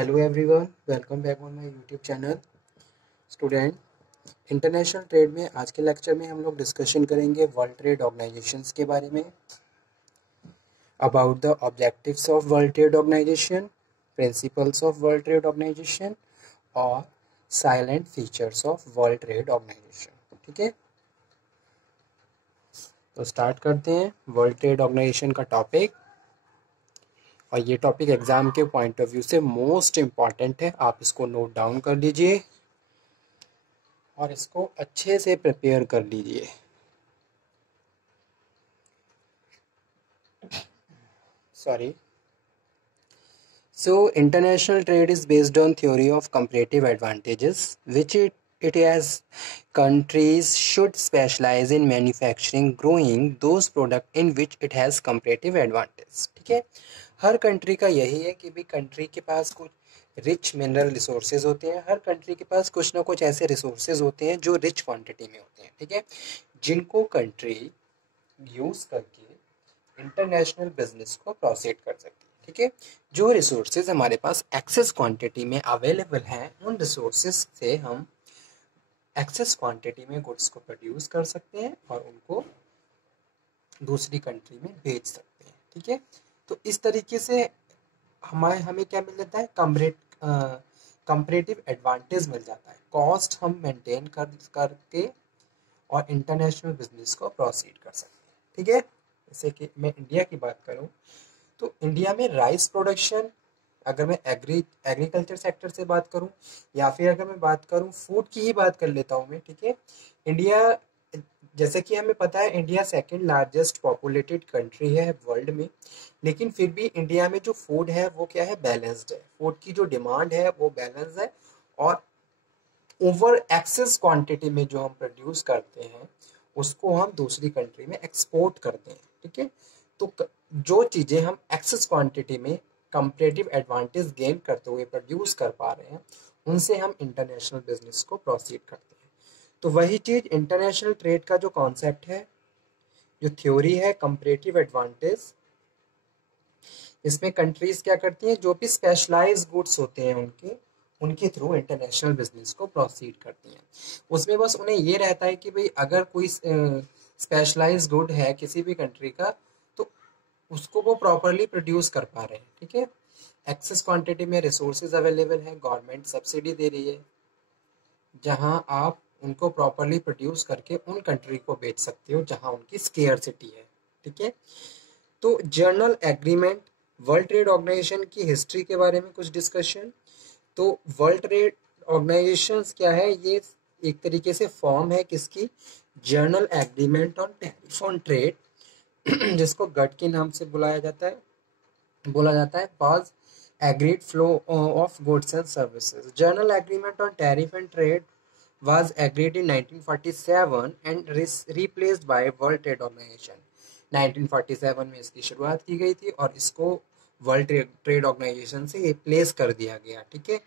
Hello everyone, welcome back on my YouTube channel. Student, international trade में आज के lecture में हम लोग डिस्कशन करेंगे वर्ल्ड ट्रेड ऑर्गेनाइजेशंस के बारे में, about the objectives of world trade organisation, principles of world trade organisation और silent features of world trade organisation. ठीक है, तो स्टार्ट करते हैं वर्ल्ड ट्रेड ऑर्गेनाइजेशन का टॉपिक। और ये टॉपिक एग्जाम के पॉइंट ऑफ व्यू से मोस्ट इम्पॉर्टेंट है, आप इसको नोट डाउन कर लीजिए और इसको अच्छे से प्रिपेयर कर लीजिए। Sorry. So international trade is based on theory of comparative advantages, which it has countries should specialize in manufacturing, growing those products in which it has comparative advantage। ठीक है, हर कंट्री का यही है कि भाई कंट्री के पास कुछ रिच मिनरल रिसोर्सेज होते हैं, हर कंट्री के पास कुछ ना कुछ ऐसे रिसोर्सेज होते हैं जो रिच क्वांटिटी में होते हैं। ठीक है, जिनको कंट्री यूज करके इंटरनेशनल बिजनेस को प्रोसीड कर सकती है। ठीक है, जो रिसोर्सेज हमारे पास एक्सेस क्वांटिटी में अवेलेबल हैं, उन रिसोर्सेज से हम एक्सेस क्वांटिटी में गुड्स को प्रोड्यूस कर सकते हैं और उनको दूसरी कंट्री में बेच सकते हैं। ठीक है, तो इस तरीके से हमें क्या मिल जाता है, कंपैरेटिव एडवांटेज मिल जाता है। कॉस्ट हम मेंटेन करके और इंटरनेशनल बिजनेस को प्रोसीड कर सकते हैं। ठीक है, जैसे कि मैं इंडिया की बात करूं तो इंडिया में राइस प्रोडक्शन, अगर मैं एग्रीकल्चर सेक्टर से बात करूं या फिर अगर मैं बात करूं फूड की ही बात कर लेता हूं मैं। ठीक है, इंडिया, जैसे कि हमें पता है India second largest populated country है वर्ल्ड में, लेकिन फिर भी इंडिया में जो फूड है वो क्या है, बैलेंस्ड है। फूड की जो डिमांड है वो बैलेंस है और ओवर एक्सेस क्वांटिटी में जो हम प्रोड्यूस करते हैं उसको हम दूसरी कंट्री में एक्सपोर्ट करते हैं। ठीक है, तो जो चीज़ें हम एक्सेस क्वांटिटी में कंपैरेटिव एडवांटेज गेन करते हुए प्रोड्यूस कर पा रहे हैं, उनसे हम इंटरनेशनल बिजनेस को प्रोसीड करते हैं। तो वही चीज़ इंटरनेशनल ट्रेड का जो कॉन्सेप्ट है, जो थ्योरी है कंपैरेटिव एडवांटेज, इसमें कंट्रीज क्या करती हैं, जो भी स्पेशलाइज गुड्स होते हैं उनके थ्रू इंटरनेशनल बिजनेस को प्रोसीड करती हैं। उसमें बस उन्हें ये रहता है कि भाई अगर कोई स्पेशलाइज गुड है किसी भी कंट्री का, तो उसको वो प्रॉपरली प्रोड्यूस कर पा रहे हैं। ठीक है, एक्सेस क्वांटिटी में रिसोर्सेज अवेलेबल है, गवर्नमेंट सब्सिडी दे रही है, जहां आप उनको प्रॉपरली प्रोड्यूस करके उन कंट्री को बेच सकते हो जहां उनकी स्केयरसिटी है। ठीक है, तो general agreement, world trade organisation की हिस्ट्री के बारे में कुछ डिस्कशन। तो वर्ल्ड ट्रेड ऑर्गेनाइजेशन क्या है, ये एक तरीके से फॉर्म है किसकी, journal agreement on tariff on trade, जिसको गट के नाम से बोला जाता है pause agreed flow of goods and services. Journal agreement on tariff and trade was agreed in 1947 and replaced by World Trade Organization। 1947 में इसकी शुरुआत की गई थी और इसको वर्ल्ड ट्रेड ऑर्गेनाइजेशन से रिप्लेस कर दिया गया। ठीक है,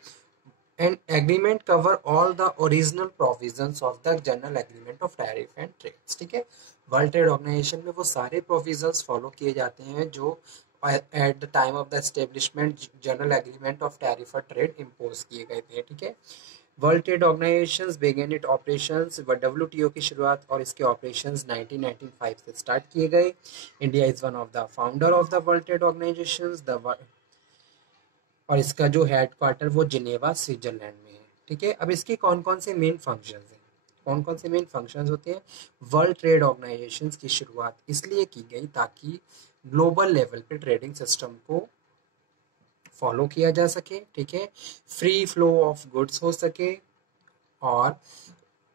and agreement cover all the original provisions of the general agreement of tariff and trades. ठीक है, वर्ल्ड ट्रेड ऑर्गेनाइजेशन में वो सारे प्रोविजंस फॉलो किए जाते हैं जो at the time of the establishment general agreement of tariff और ट्रेड इम्पोज किए गए थे। ठीक है, world trade organisations begin it operations, WTO की शुरुआत और इसके ऑपरेशंस 1995 से स्टार्ट किए गए। India is one of the founder of the world trade organisations, और इसका जो हेड क्वार्टर वो जिनेवा स्विट्जरलैंड में है। ठीक है, अब इसके कौन कौन से मेन फंक्शंस हैं, कौन कौन से मेन फंक्शंस होते हैं। वर्ल्ड ट्रेड ऑर्गेनाइजेशंस की शुरुआत इसलिए की गई ताकि ग्लोबल लेवल पे ट्रेडिंग सिस्टम को फॉलो किया जा सके। ठीक है, फ्री फ्लो ऑफ गुड्स हो सके और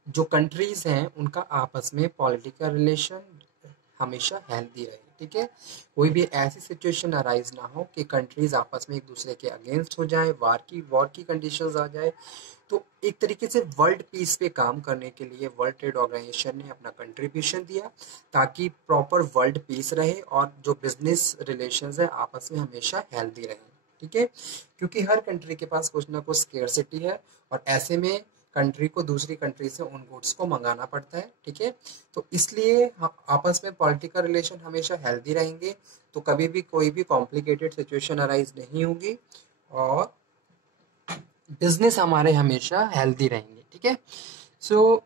जो कंट्रीज हैं उनका आपस में पॉलिटिकल रिलेशन हमेशा हेल्दी रहे। ठीक है, कोई भी ऐसी सिचुएशन अराइज ना हो कि कंट्रीज आपस में एक दूसरे के अगेंस्ट हो जाए, वॉर की कंडीशंस आ जाए। तो एक तरीके से वर्ल्ड पीस पे काम करने के लिए वर्ल्ड ट्रेड ऑर्गेनाइजेशन ने अपना कंट्रीब्यूशन दिया ताकि प्रॉपर वर्ल्ड पीस रहे और जो बिजनेस रिलेशंस है आपस में हमेशा हेल्दी रहे। ठीक है, क्योंकि हर कंट्री के पास कुछ ना कुछ स्केर्सिटी है और ऐसे में कंट्री को दूसरी कंट्री से उन गुड्स को मंगाना पड़ता है। ठीक है, तो इसलिए आपस में पॉलिटिकल रिलेशन हमेशा हेल्दी रहेंगे तो कभी भी कोई भी कॉम्प्लिकेटेड सिचुएशन अराइज नहीं होगी और बिजनेस हमारे हमेशा हेल्दी रहेंगे, ठीक है। सो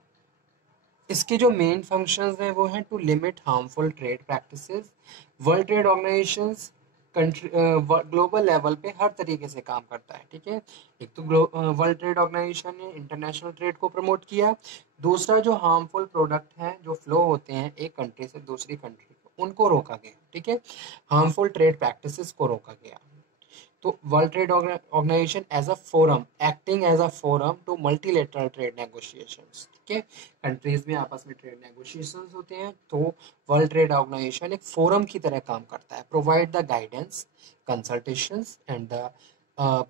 इसके जो मेन फंक्शंस हैं वो हैं to limit harmful trade practices. World trade organisations country global level पे हर तरीके से काम करता है, ठीक है। एक तो वर्ल्ड ट्रेड ऑर्गेनाइजेशन ने इंटरनेशनल ट्रेड को प्रमोट किया। दूसरा, जो हार्मफुल प्रोडक्ट हैं जो फ्लो होते हैं एक कंट्री से दूसरी कंट्री को, उनको रोका गया, ठीक है। हार्मफुल ट्रेड प्रैक्टिसेस को रोका गया। तो world trade organisation as a forum, acting as a forum to multilateral trade negotiations, ठीक है। कंट्रीज में आपस में ट्रेड नेगोशिएशंस होते हैं, तो वर्ल्ड ट्रेड ऑर्गेनाइजेशन एक फोरम की तरह काम करता है। Provide the guidance, consultations and the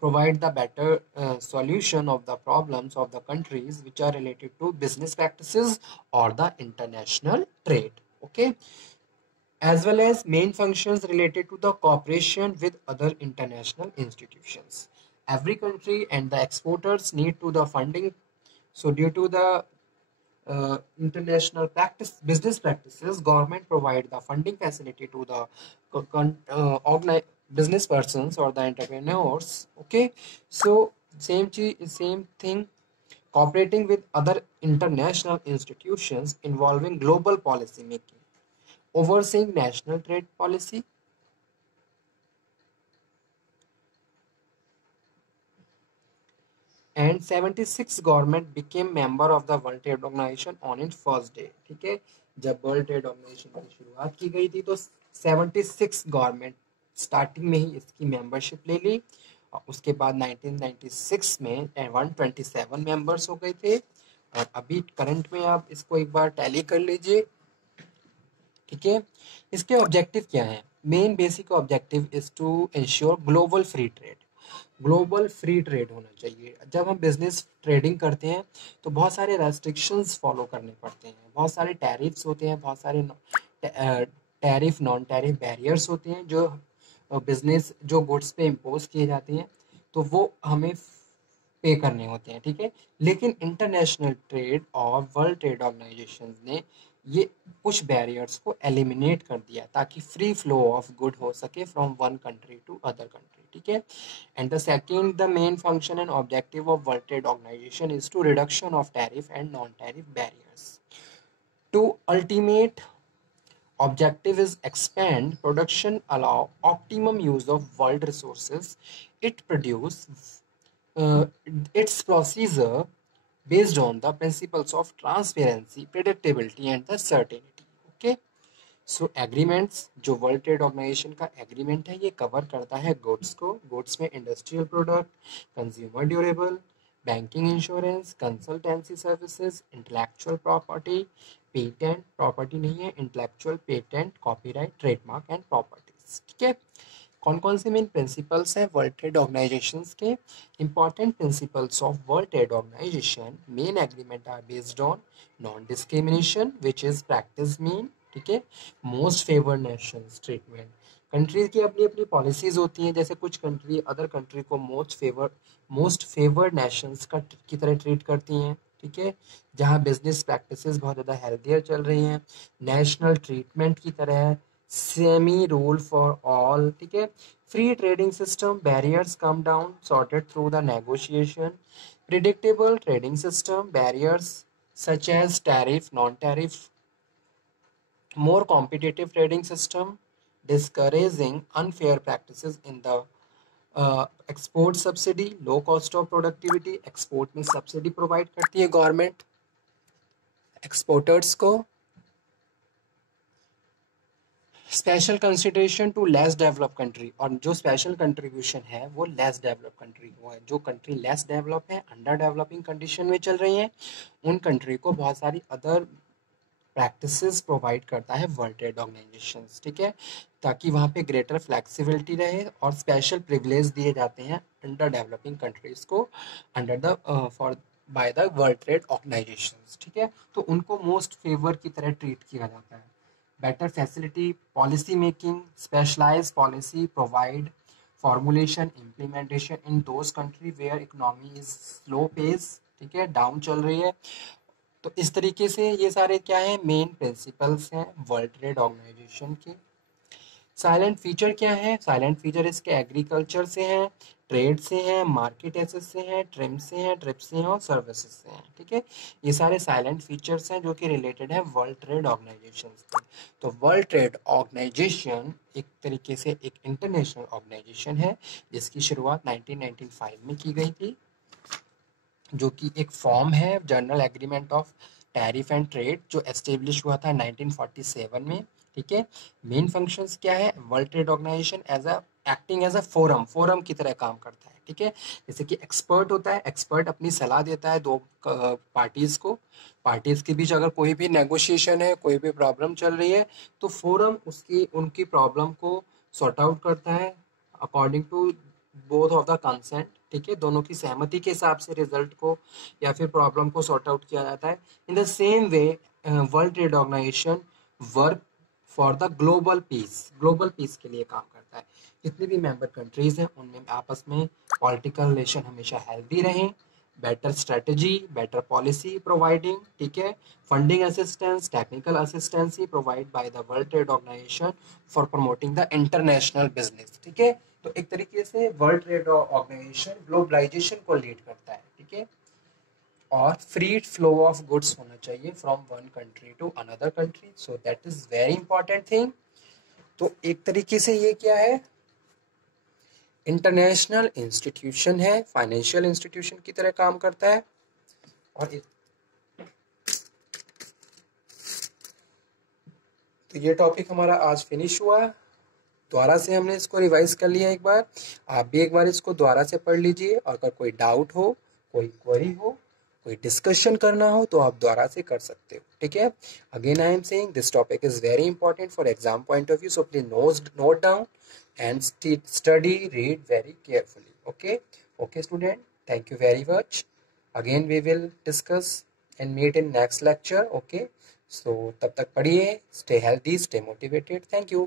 provide the better solution of the problems of the countries which are related to business practices or the international trade, okay, as well as main functions related to the cooperation with other international institutions. Every country and the exporters need to the funding. So due to the international business practices, government provide the funding facility to the business persons or the entrepreneurs. Okay, so same thing. Cooperating with other international institutions involving global policy making, overseeing national trade policy, and 76 government became member of the World Trade Organization on its first day, ठीक है। जब world trade organisation की शुरुआत की गई थी तो 76 government starting में ही इसकी मेंबरशिप ले ली, और उसके बाद 1996 में 127 मेंबर्स हो गए थे। और अभी करंट में आप इसको एक बार टैली कर लीजिए, ठीक है। इसके ऑब्जेक्टिव क्या हैं? Main basic objective is to ensure global free trade. Global free trade होना चाहिए। जब हम बिजनेस ट्रेडिंग करते हैं तो बहुत सारे रेस्ट्रिक्शंस फॉलो करने पड़ते हैं, बहुत सारे टैरिफ्स होते हैं, बहुत सारे टैरिफ नॉन टैरिफ बैरियर्स होते हैं जो बिजनेस जो गुड्स पे इम्पोज किए जाते हैं, तो वो हमें पे करने होते हैं, ठीक है। लेकिन इंटरनेशनल ट्रेड और वर्ल्ड ट्रेड ऑर्गेनाइजेशन ने ये कुछ बैरियर्स को एलिमिनेट कर दिया ताकि फ्री फ्लो ऑफ गुड हो सके from one country to other country, ठीक है। And the second, the main function and objective of world trade organisation is to reduction of tariff and non tariff barriers. To ultimate objective is expand production, allow optimum use of world resources, it produce uh, its procedure based on the principles of transparency, predictability and the certainty, okay। So agreements, जो world trade organisation का agreement है ये cover करता है goods को। Goods में industrial product, consumer durable, banking, insurance, consultancy services, intellectual property, patent property नहीं है, intellectual, patent, copyright, trademark and properties, ठीक है। कौन कौन से मेन प्रिंसिपल्स हैं वर्ल्ड ट्रेड ऑर्गेनाइजेशन के? Important principles of world trade organisation, main agreement are based on non discrimination which is practice mean, ठीक है। Most favoured Nations treatment, countries की अपनी अपनी पॉलिसीज होती हैं, जैसे कुछ कंट्री अदर कंट्री को मोस्ट फेवर्ड नेशंस का की तरह ट्रीट करती हैं, ठीक है। जहाँ बिजनेस प्रैक्टिसेस बहुत ज़्यादा हेल्थियर चल रही हैं, नेशनल ट्रीटमेंट की तरह, सेमी रूल फॉर ऑल, ठीक है। Free trading system, barriers come down sorted through the negotiation, predictable trading system, barriers such as tariff, non-tariff, more competitive trading system, discouraging unfair practices in the export subsidy, low cost of productivity, export में subsidy provide करती है government exporters को, special consideration to less develop country, और जो special contribution है वो less develop country को है। जो कंट्री लेस डेवलप है, अंडर डेवलपिंग कंडीशन में चल रही हैं, उन कंट्री को बहुत सारी अदर प्रैक्टिसेस प्रोवाइड करता है वर्ल्ड ट्रेड ऑर्गेनाइजेशन, ठीक है, ताकि वहाँ पे ग्रेटर फ्लेक्सिबिलिटी रहे और स्पेशल प्रिविलेज दिए जाते हैं अंडर डेवलपिंग कंट्रीज को under the for by the world trade organisation, ठीक है। तो उनको मोस्ट फेवर की तरह ट्रीट किया जाता है। Better facility, policy making, specialise policy provide formulation, implementation in those country where economy is slow pace, ठीक है, डाउन चल रही है। तो इस तरीके से ये सारे क्या है, मेन प्रिंसिपल्स हैं वर्ल्ड ट्रेड ऑर्गेनाइजेशन के। साइलेंट फीचर क्या है? साइलेंट फीचर इसके एग्रीकल्चर से हैं, ट्रेड से हैं, मार्केट एसेस से हैं, ट्रिम से हैं, ट्रिप से हैं और सर्विसेज से हैं। ठीक है, ये सारे साइलेंट फीचर्स हैं जो कि रिलेटेड है वर्ल्ड ट्रेड ऑर्गेनाइजेशन से। तो वर्ल्ड ट्रेड ऑर्गेनाइजेशन एक तरीके से एक इंटरनेशनल ऑर्गेनाइजेशन है जिसकी शुरुआत 1995 में की गई थी, जो कि एक फॉर्म है general agreement of tariff and trade जो एस्टेब्लिश हुआ था 1947 में। ठीक है, मेन फंक्शंस क्या है, world trade organisation as a acting as a forum की तरह काम करता है। ठीक है, जैसे कि एक्सपर्ट होता है, एक्सपर्ट अपनी सलाह देता है दो पार्टीज को, पार्टीज के बीच अगर कोई भी नेगोशिएशन है, कोई भी प्रॉब्लम चल रही है, तो फोरम उसकी उनकी प्रॉब्लम को सॉर्ट आउट करता है according to both of the consent. ठीक है, दोनों की सहमति के हिसाब से रिजल्ट को या फिर प्रॉब्लम को सॉर्ट आउट किया जाता है। In the same way world trade organisation work for the global peace के लिए काम करता है। जितनी भी मेंबर कंट्रीज हैं उनमें आपस में पॉलिटिकल रिलेशन हमेशा हेल्दी रहें, better strategy, better policy providing, ठीक है, funding assistance, technical assistance provide by the world trade organisation for promoting the international business. ठीक है, तो एक तरीके से वर्ल्ड ट्रेड ऑर्गेनाइजेशन ग्लोबलाइजेशन को लीड करता है। ठीक है, और फ्री फ्लो ऑफ गुड्स होना चाहिए from one country to another country, so that is very important thing. तो एक तरीके से ये क्या है, इंटरनेशनल इंस्टीट्यूशन है, फाइनेंशियल इंस्टीट्यूशन की तरह काम करता है। और तो ये टॉपिक हमारा आज फिनिश हुआ, दोबारा से हमने इसको रिवाइज कर लिया एक बार, आप भी एक बार इसको दोबारा से पढ़ लीजिए, और अगर कोई डाउट हो, कोई क्वेरी हो, कोई डिस्कशन करना हो तो आप दोबारा से कर सकते हो। ठीक है, again I am saying this topic is very important for exam point of view, so please note down and study, read very carefully. Okay student, thank you very much. Again we will discuss and meet in next lecture. Okay, so तब तक पढ़िए, stay healthy, stay motivated. Thank you.